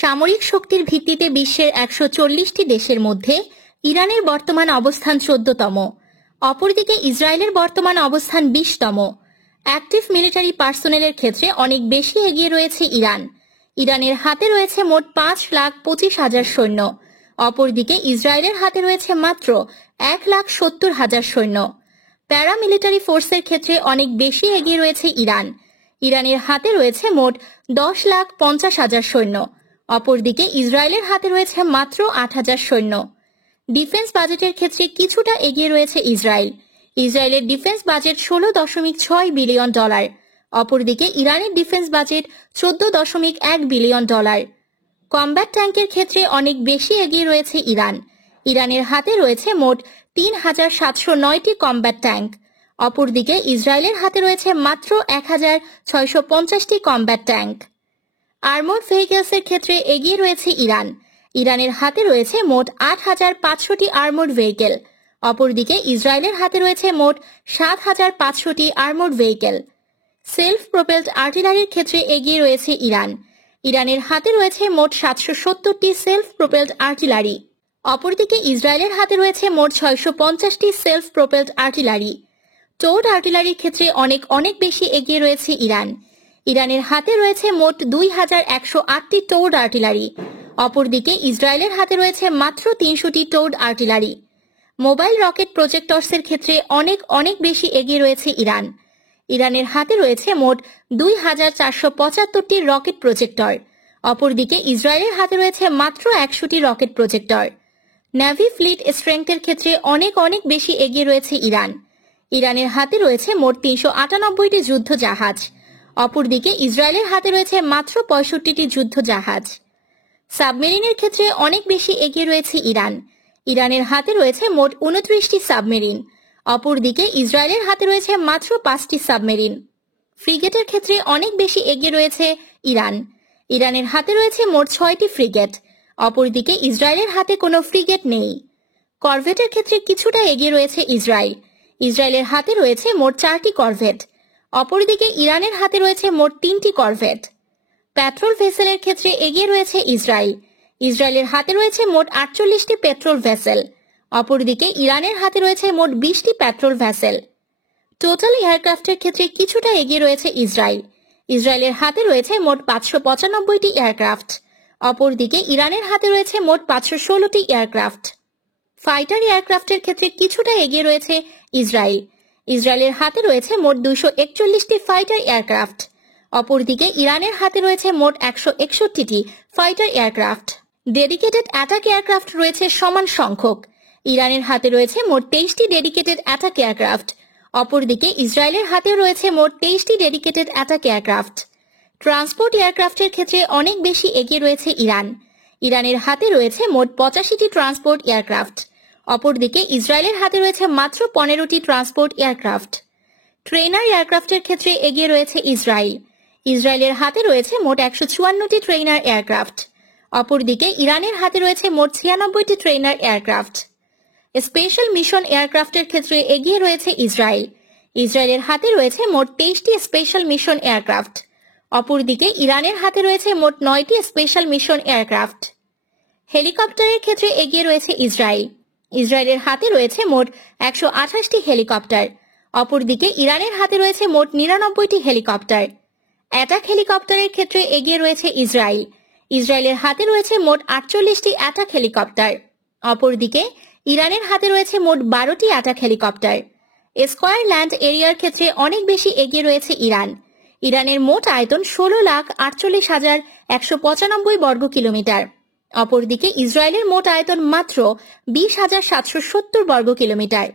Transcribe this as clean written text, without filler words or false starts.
সামরিক শক্তির ভিত্তিতে বিশ্বের 140টি দেশের মধ্যে ইরানের বর্তমান অবস্থান 14তম। অপরদিকে ইসরায়েলের বর্তমান অবস্থান 20তম। অ্যাক্টিভ মিলিটারি পার্সোনেলের ক্ষেত্রে অনেক বেশি এগিয়ে রয়েছে ইরান। ইরানের হাতে রয়েছে মোট 5,25,000 সৈন্য। অপরদিকে ইসরায়েলের হাতে রয়েছে মাত্র 1,70,000 সৈন্য। প্যারামিলিটারি ফোর্সের ক্ষেত্রে অনেক বেশি এগিয়ে রয়েছে ইরান। ইরানের হাতে রয়েছে মোট 10,50,000 সৈন্য। অপরদিকে ইসরায়েলের হাতে রয়েছে মাত্র 8,000 সৈন্য। ডিফেন্স বাজেটের ক্ষেত্রে কিছুটা এগিয়ে রয়েছে ইসরায়েল। ইসরায়েলের ডিফেন্স বাজেট $16.6 বিলিয়ন। অপরদিকে ইরানের ডিফেন্স বাজেট $14.1 বিলিয়ন। কমব্যাট ট্যাঙ্কের ক্ষেত্রে অনেক বেশি এগিয়ে রয়েছে ইরান। ইরানের হাতে রয়েছে মোট 3,709টি কমব্যাট ট্যাঙ্ক। অপরদিকে ইসরায়েলের হাতে রয়েছে মাত্র 1,650টি কমব্যাট ট্যাঙ্ক। আর্মড ভেহিকলসের ক্ষেত্রে এগিয়ে রয়েছে ইরান। ইরানের হাতে রয়েছে মোট 8,500টি আর্মড ভেহিকেল। অপরদিকে ইসরায়েলের হাতে রয়েছে মোট 7,500টি আর্মড ভেহিকেল। সেলফ প্রোপেলড আর্টিলারির ক্ষেত্রে এগিয়ে রয়েছে ইরান। ইরানের হাতে রয়েছে মোট 770টি সেলফ প্রোপেলড আর্টিলারি। অপরদিকে ইসরায়েলের হাতে রয়েছে মোট 650টি সেলফ প্রোপেলড আর্টিলারি। টোড আর্টিলারির ক্ষেত্রে অনেক বেশি এগিয়ে রয়েছে ইরান। ইরানের হাতে রয়েছে মোট 2,108টি টোড আর্টিলারি। অপরদিকে ইসরায়েলের হাতে রয়েছে মাত্র 300টি টোড আর্টিলারি। মোবাইল রকেট প্রজেক্টরসের ক্ষেত্রে অনেক বেশি এগিয়ে রয়েছে ইরান। ইরানের হাতে রয়েছে মোট 2,475টি রকেট প্রজেক্টর। অপরদিকে ইসরায়েলের হাতে রয়েছে মাত্র 100টি রকেট প্রজেক্টর। নেভি ফ্লিট স্ট্রেংথের ক্ষেত্রে অনেক বেশি এগিয়ে রয়েছে ইরান। ইরানের হাতে রয়েছে মোট 398টি যুদ্ধ জাহাজ। অপরদিকে ইসরায়েলের হাতে রয়েছে মাত্র 65টি যুদ্ধ জাহাজ। সাবমেরিনের ক্ষেত্রে অনেক বেশি এগিয়ে রয়েছে ইরান। ইরানের হাতে রয়েছে মোট 29টি সাবমেরিন। অপরদিকে ইসরায়েলের হাতে রয়েছে মাত্র 5টি সাবমেরিন। ফ্রিগেটের ক্ষেত্রে অনেক বেশি এগিয়ে রয়েছে ইরান। ইরানের হাতে রয়েছে মোট 6টি ফ্রিগেট। অপরদিকে ইসরায়েলের হাতে কোনো ফ্রিগেট নেই। করভেটের ক্ষেত্রে কিছুটা এগিয়ে রয়েছে ইসরায়েল। ইসরায়েলের হাতে রয়েছে মোট 4টি করভেট। অপরদিকে ইরানের হাতে রয়েছে মোট 3টি করভেট। পেট্রোল ভেসেলের ক্ষেত্রে এগিয়ে রয়েছে ইসরায়েল। ইসরায়েলের হাতে রয়েছে মোট 48টি পেট্রোল ভেসেল। অপরদিকে ইরানের হাতে রয়েছে মোট 20টি পেট্রোল ভেসেল। টোটাল এয়ারক্রাফটের ক্ষেত্রে কিছুটা এগিয়ে রয়েছে ইসরায়েল। ইসরায়েলের হাতে রয়েছে মোট 595টি এয়ারক্রাফট। অপরদিকে ইরানের হাতে রয়েছে মোট 516টি এয়ারক্রাফট। ফাইটার এয়ারক্রাফটের ক্ষেত্রে কিছুটা এগিয়ে রয়েছে ইসরায়েল। ইসরায়েলের হাতে রয়েছে মোট 241টি ফাইটার এয়ারক্রাফট। অপরদিকে ইরানের হাতে রয়েছে মোট 161টি fighter aircraft. Dedicated attack aircraft রয়েছে সমান সংখ্যক। ইরানের হাতে রয়েছে মোট 23টি ডেডিকেটেড অ্যাটাক এয়ারক্রাফট। অপরদিকে ইসরায়েলের হাতে রয়েছে মোট 23টি ডেডিকেটেড অ্যাটাক এয়ারক্রাফট। ট্রান্সপোর্ট এয়ারক্রাফটের ক্ষেত্রে অনেক বেশি এগিয়ে রয়েছে ইরান। ইরানের হাতে রয়েছে মোট 85টি ট্রান্সপোর্ট এয়ারক্রাফট। অপরদিকে ইসরায়েলের হাতে রয়েছে মাত্র 15টি ট্রান্সপোর্ট এয়ারক্রাফট। ট্রেনার এয়ারক্রাফটের ক্ষেত্রে এগিয়ে রয়েছে ইসরায়েল। ইসরায়েলের হাতে রয়েছে মোট 154টি ট্রেনার এয়ারক্রাফট। অপরদিকে ইরানের হাতে রয়েছে মোট 96টি ট্রেনার এয়ারক্রাফট। স্পেশাল মিশন এয়ারক্রাফটের ক্ষেত্রে এগিয়ে রয়েছে ইসরায়েল। ইসরায়েলের হাতে রয়েছে মোট 23টি স্পেশাল মিশন এয়ারক্রাফট। অপরদিকে ইরানের হাতে রয়েছে মোট 9টি স্পেশাল মিশন এয়ারক্রাফট। হেলিকপ্টারের ক্ষেত্রে এগিয়ে রয়েছে ইসরায়েল। ইসরায়েলের হাতে রয়েছে মোট 128টি হেলিকপ্টার। অপরদিকে ইরানের হাতে রয়েছে মোট 99টি হেলিকপ্টার। অ্যাটাক হেলিকপ্টারের ক্ষেত্রে এগিয়ে রয়েছে ইসরায়েল। ইসরায়েলের হাতে রয়েছে মোট 48টি অ্যাটাক হেলিকপ্টার। অপরদিকে ইরানের হাতে রয়েছে মোট 12টি অ্যাটাক হেলিকপ্টার। স্কয়ার ল্যান্ড এরিয়ার ক্ষেত্রে অনেক বেশি এগিয়ে রয়েছে ইরান। ইরানের মোট আয়তন 16,48,195 বর্গ কিলোমিটার। অপরদিকে ইসরায়েলের মোট আয়তন মাত্র 20,770 বর্গ কিলোমিটার।